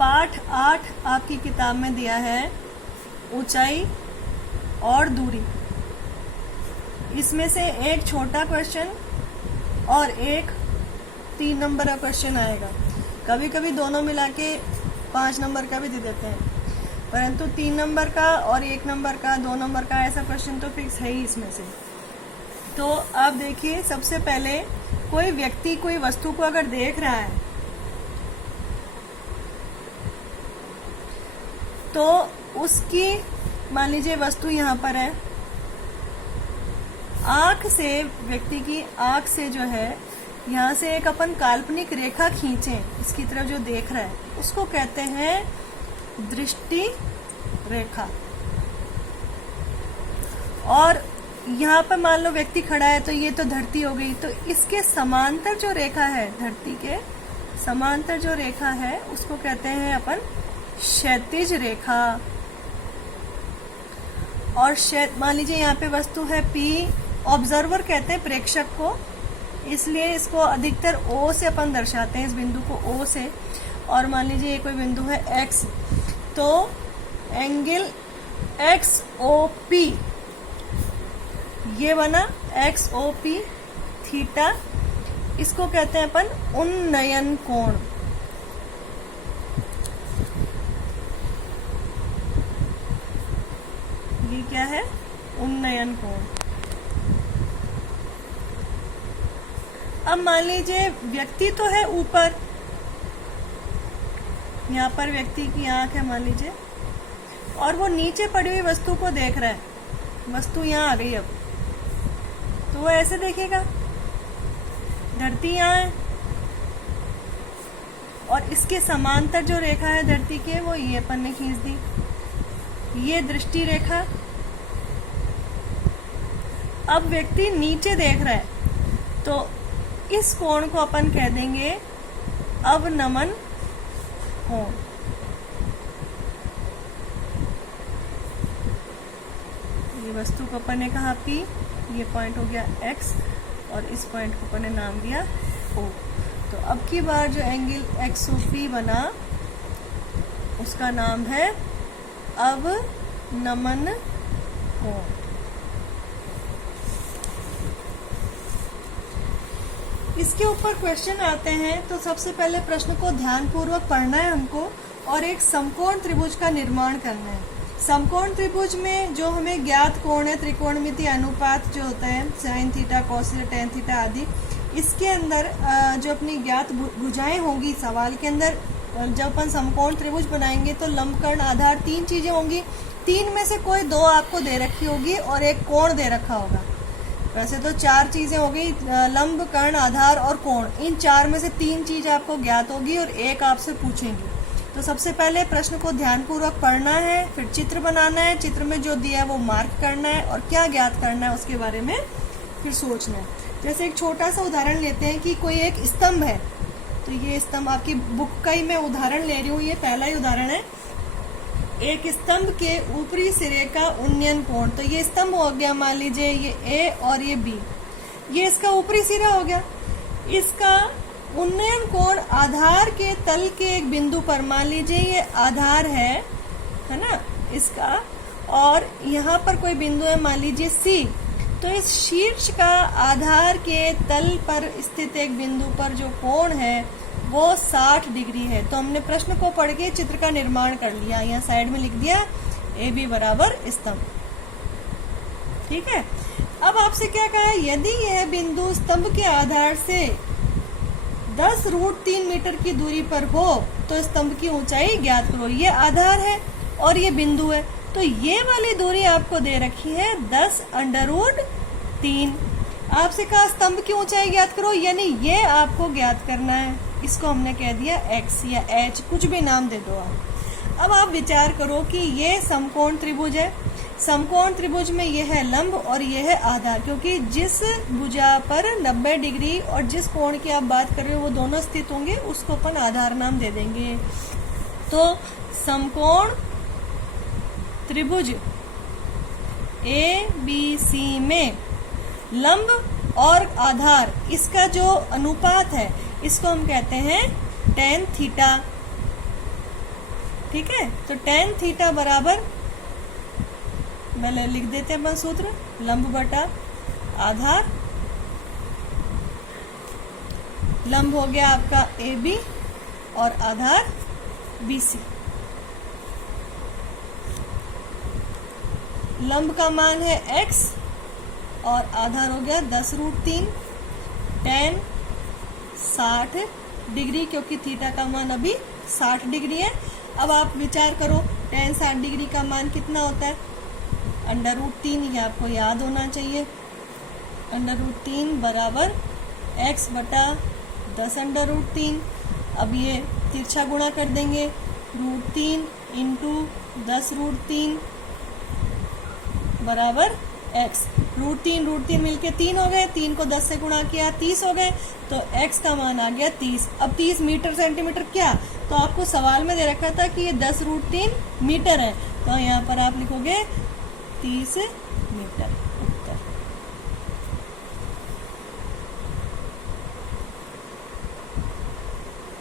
पाठ 8 आपकी किताब में दिया है ऊंचाई और दूरी। इसमें से एक छोटा क्वेश्चन और एक 3 नंबर का क्वेश्चन आएगा। कभी कभी दोनों मिला के 5 नंबर का भी दे देते हैं, परंतु 3 नंबर का और 1 नंबर का 2 नंबर का ऐसा क्वेश्चन तो फिक्स है ही इसमें से। तो आप देखिए, सबसे पहले कोई व्यक्ति कोई वस्तु को अगर देख रहा है तो उसकी, मान लीजिए वस्तु यहाँ पर है, आंख से, व्यक्ति की आंख से जो है यहाँ से एक अपन काल्पनिक रेखा खींचें इसकी तरफ जो देख रहा है, उसको कहते हैं दृष्टि रेखा। और यहाँ पर मान लो व्यक्ति खड़ा है तो ये तो धरती हो गई, तो इसके समांतर जो रेखा है, धरती के समांतर जो रेखा है उसको कहते हैं अपन क्षैतिज रेखा। और मान लीजिए यहाँ पे वस्तु है P, ऑब्जर्वर कहते हैं प्रेक्षक को, इसलिए इसको अधिकतर O से अपन दर्शाते हैं, इस बिंदु को O से। और मान लीजिए ये कोई बिंदु है X, तो एंगल XOP ये बना XOP थीटा, इसको कहते हैं अपन उन्नयन कोण। ये क्या है? उन्नयन कोण। अब मान लीजिए व्यक्ति तो है ऊपर, यहाँ पर व्यक्ति की आंख है मान लीजिए, और वो नीचे पड़ी हुई वस्तु को देख रहा है। वस्तु यहाँ आ गई, अब तो वो ऐसे देखेगा, धरती यहाँ है और इसके समांतर जो रेखा है धरती के, वो ये अपन ने खींच दी, ये दृष्टि रेखा। अब व्यक्ति नीचे देख रहा है तो इस कोण को अपन कह देंगे अवनमन कोण। ये वस्तु को अपन ने कहा P, ये पॉइंट हो गया X, और इस पॉइंट को अपन ने नाम दिया O। तो अब की बार जो एंगल XOP बना उसका नाम है अवनमन कोण। इसके ऊपर क्वेश्चन आते हैं, तो सबसे पहले प्रश्न को ध्यानपूर्वक पढ़ना है हमको और एक समकोण त्रिभुज का निर्माण करना है। समकोण त्रिभुज में जो हमें ज्ञात कोण है, त्रिकोणमितीय अनुपात जो होता है, sine theta, cos theta, tan theta आदि, इसके अंदर जो अपनी ज्ञात भुजाएं होंगी सवाल के अंदर, जब अपन समकोण त्रिभुज बनाएंगे तो लंब, कर्ण, आधार 3 चीजें होंगी। 3 में से कोई 2 आपको दे रखी होगी और एक कोण दे रखा होगा। वैसे तो 4 चीजें हो गई, लंब, कर्ण, आधार और कोण। इन 4 में से 3 चीज आपको ज्ञात होगी और एक आपसे पूछेंगी। तो सबसे पहले प्रश्न को ध्यानपूर्वक पढ़ना है, फिर चित्र बनाना है, चित्र में जो दिया है वो मार्क करना है और क्या ज्ञात करना है उसके बारे में फिर सोचना है। जैसे एक छोटा सा उदाहरण लेते हैं कि कोई एक स्तंभ है, तो ये स्तंभ आपकी बुक का ही मैं उदाहरण ले रही हूँ, ये पहला ही उदाहरण है। एक स्तंभ के ऊपरी सिरे का उन्नयन कोण, तो ये स्तंभ हो गया, मान लीजिए ये A और ये B, ये इसका ऊपरी सिरा हो गया। इसका उन्नयन कोण आधार के तल के एक बिंदु पर, मान लीजिए ये आधार है ना इसका, और यहाँ पर कोई बिंदु है मान लीजिए C, तो इस शीर्ष का आधार के तल पर स्थित एक बिंदु पर जो कोण है वो 60 डिग्री है। तो हमने प्रश्न को पढ़ के चित्र का निर्माण कर लिया, यहाँ साइड में लिख दिया AB बराबर स्तंभ। ठीक है। अब आपसे क्या कहा है, यदि यह बिंदु स्तंभ के आधार से 10√3 मीटर की दूरी पर हो तो स्तंभ की ऊंचाई ज्ञात करो। ये आधार है और ये बिंदु है, तो ये वाली दूरी आपको दे रखी है 10√3। आपसे कहा स्तंभ की ऊंचाई ज्ञात करो, यानी ये आपको ज्ञात करना है। इसको हमने कह दिया X या H, कुछ भी नाम दे दो आप। अब आप विचार करो कि ये समकोण त्रिभुज है, समकोण त्रिभुज में यह है लंब और यह है आधार, क्योंकि जिस भुजा पर 90 डिग्री और जिस कोण की आप बात कर रहे हो वो दोनों स्थित होंगे, उसको अपन आधार नाम दे देंगे। तो समकोण त्रिभुज ABC में लंब और आधार, इसका जो अनुपात है इसको हम कहते हैं tan थीटा। ठीक है। तो tan थीटा बराबर, पहले लिख देते हैं अपन सूत्र, लंब बटा आधार, लंब हो गया आपका AB और आधार BC। लंब का मान है x और आधार हो गया 10√3, tan 60 डिग्री, क्योंकि थीटा का मान अभी 60 डिग्री है। अब आप विचार करो tan 60 डिग्री का मान कितना होता है, √3, ये आपको याद होना चाहिए। √3 बराबर x बटा 10√3। अब ये तिरछा गुणा कर देंगे, √3 इंटू 10√3 बराबर x। √3 मिलके 3 हो गए, 3 को 10 से गुणा किया 30 हो गए, तो x का मान आ गया 30। अब 30 मीटर सेंटीमीटर क्या, तो आपको सवाल में दे रखा था कि ये 10√3 मीटर है, तो यहाँ पर आप लिखोगे 30 मीटर।